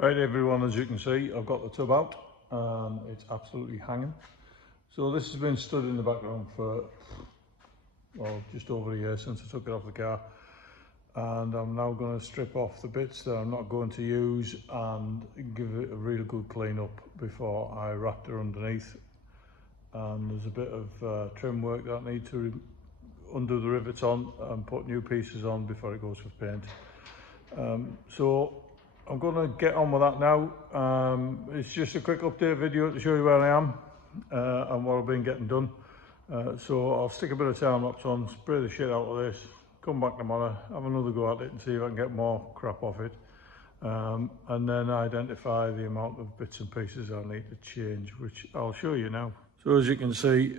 Right everyone, as you can see, I've got the tub out and it's absolutely hanging. So this has been stood in the background for, well, just over a year since I took it off the car. And I'm now going to strip off the bits that I'm not going to use and give it a really good clean up before I wrap it underneath. And there's a bit of trim work that I need to undo the rivets on and put new pieces on before it goes for paint. So I'm going to get on with that now. It's just a quick update video to show you where I am and what I've been getting done. So I'll stick a bit of time lapse on, spray the shit out of this, come back tomorrow, have another go at it and see if I can get more crap off it. And then identify the amount of bits and pieces I need to change, which I'll show you now. So as you can see,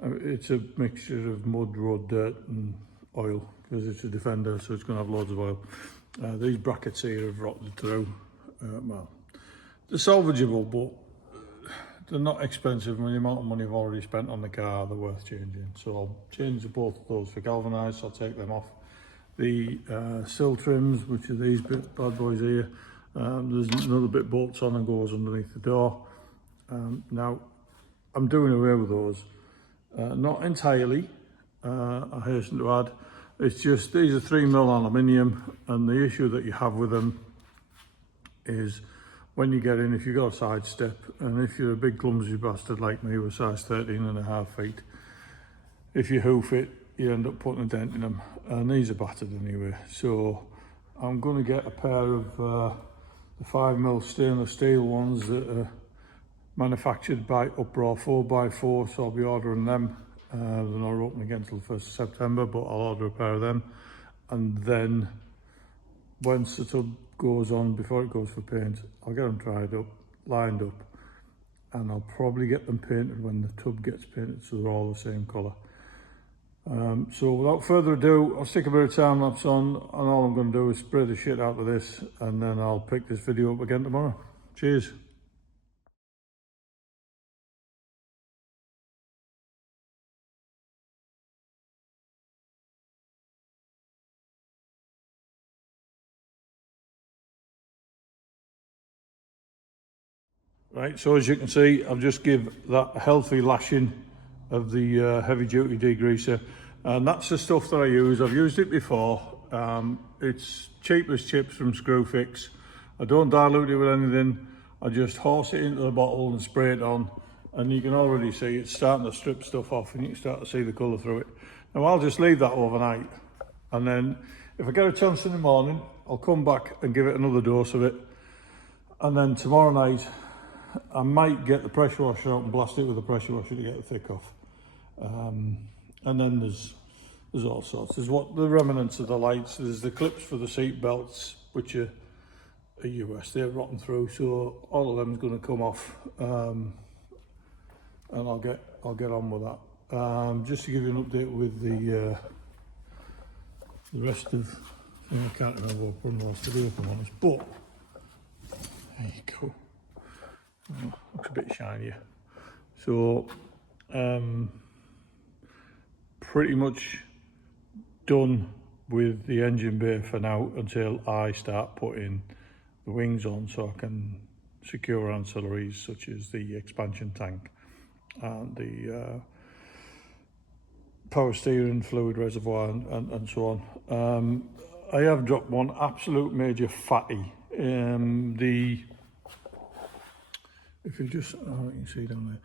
it's a mixture of mud, road dirt and oil, because it's a Defender, so it's going to have loads of oil. These brackets here have rotted through. Well, they're salvageable, but they're not expensive. I mean, the amount of money I've already spent on the car, they're worth changing. So I'll change both of those for galvanised, so I'll take them off. The sill trims, which are these bad boys here, there's another bit bolts on and goes underneath the door. Now, I'm doing away with those. Not entirely, I hasten to add. It's just, these are 3mm aluminium, and the issue that you have with them is when you get in, if you've got a side step, and if you're a big clumsy bastard like me with size 13.5 feet, if you hoof it, you end up putting a dent in them, and these are battered anyway. So I'm going to get a pair of the 5mm stainless steel ones that are manufactured by Uproar 4x4, so I'll be ordering them. They're not opening again until the 1st of September, but I'll order a pair of them. And then once the tub goes on, before it goes for paint, I'll get them dried up, lined up, and I'll probably get them painted when the tub gets painted so they're all the same colour. So without further ado, I'll stick a bit of time lapse on, and all I'm going to do is spray the shit out of this, and then I'll pick this video up again tomorrow. Cheers. Right, so as you can see, I've just give that a healthy lashing of the heavy duty degreaser, and that's the stuff that I use. I've used it before. It's cheap as chips from Screwfix. I don't dilute it with anything. I just horse it into the bottle and spray it on, and you can already see it's starting to strip stuff off, and you can start to see the colour through it. Now I'll just leave that overnight, and then if I get a chance in the morning, I'll come back and give it another dose of it, and then tomorrow night I might get the pressure washer out and blast it with the pressure washer to get the thick off. And then there's all sorts. There's what the remnants of the lights. There's the clips for the seat belts, which are US. They're rotten through, so all of them's going to come off. And I'll get on with that. Just to give you an update with the rest of. I can't remember what one was to do, if I'm honest. But there you go. Oh, looks a bit shinier. So pretty much done with the engine bay for now until I start putting the wings on, so I can secure ancillaries such as the expansion tank and the power steering fluid reservoir and so on. I have dropped one absolute major fatty. If you just, oh, you can see down there.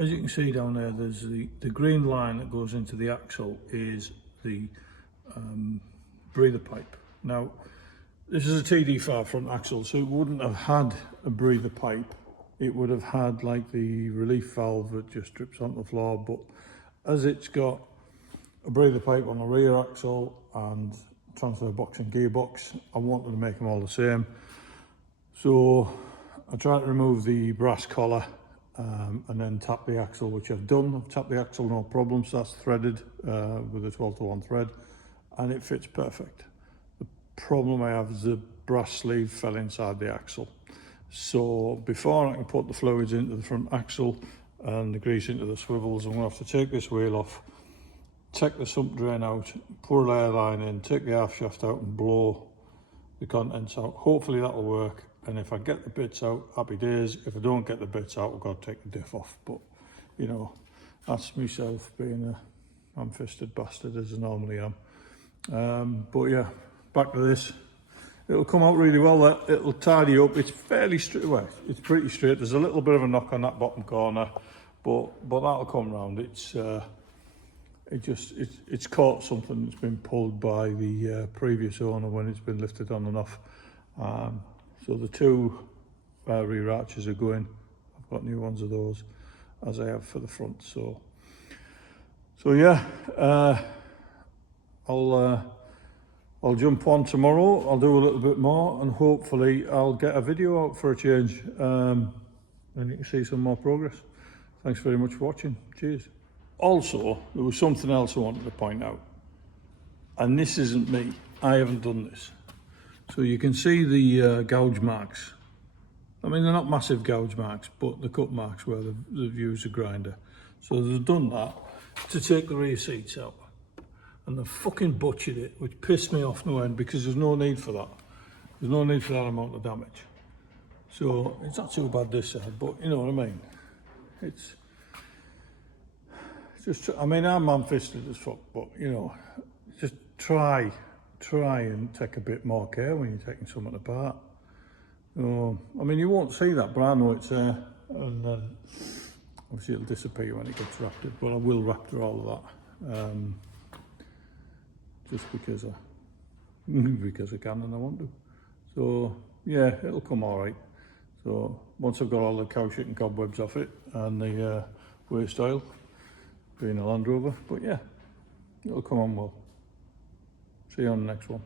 As you can see down there, there's the green line that goes into the axle is the breather pipe. Now, this is a TD5 front axle, so it wouldn't have had a breather pipe. It would have had like the relief valve that just drips onto the floor, but as it's got a breather pipe on the rear axle and transfer box and gearbox, I wanted to make them all the same. So I tried to remove the brass collar and then tap the axle, which I've done. I've tapped the axle, no problem, so that's threaded with a 12-to-1 thread, and it fits perfect. The problem I have is the brass sleeve fell inside the axle. So before I can put the fluids into the front axle and the grease into the swivels, I'm going to have to take this wheel off, take the sump drain out, pour an air line in, take the half shaft out and blow the contents out. Hopefully that'll work, and if I get the bits out, happy days. If I don't get the bits out, I've got to take the diff off. But you know, that's myself being a ham-fisted bastard as I normally am. But yeah, back to this. It'll come out really well. It'll tidy up. It's fairly straight. Well, it's pretty straight. There's a little bit of a knock on that bottom corner, but that'll come round. It's caught something that's been pulled by the previous owner when it's been lifted on and off. So the two rear arches are going. I've got new ones of those, as I have for the front. So yeah, I'll jump on tomorrow. I'll do a little bit more, and hopefully I'll get a video out for a change, and you can see some more progress. Thanks very much for watching. Cheers. Also, there was something else I wanted to point out, and this isn't me. I haven't done this. So you can see the gouge marks. I mean, they're not massive gouge marks, but the cut marks where they've used a grinder. So they've done that to take the rear seats out. And they've fucking butchered it, which pissed me off no end, because there's no need for that. There's no need for that amount of damage. So it's not too bad this side, but you know what I mean. It's just, I mean, I'm man-fisted as fuck, but you know, just try and take a bit more care when you're taking something apart. I mean, you won't see that, but I know it's there, and then obviously it'll disappear when it gets raptored, but I will raptor all of that, just because I can and I want to. So yeah, it'll come all right. So once I've got all the cow shit and cobwebs off it, and the waste oil, being a Land Rover, but yeah, it'll come on well. See you on the next one.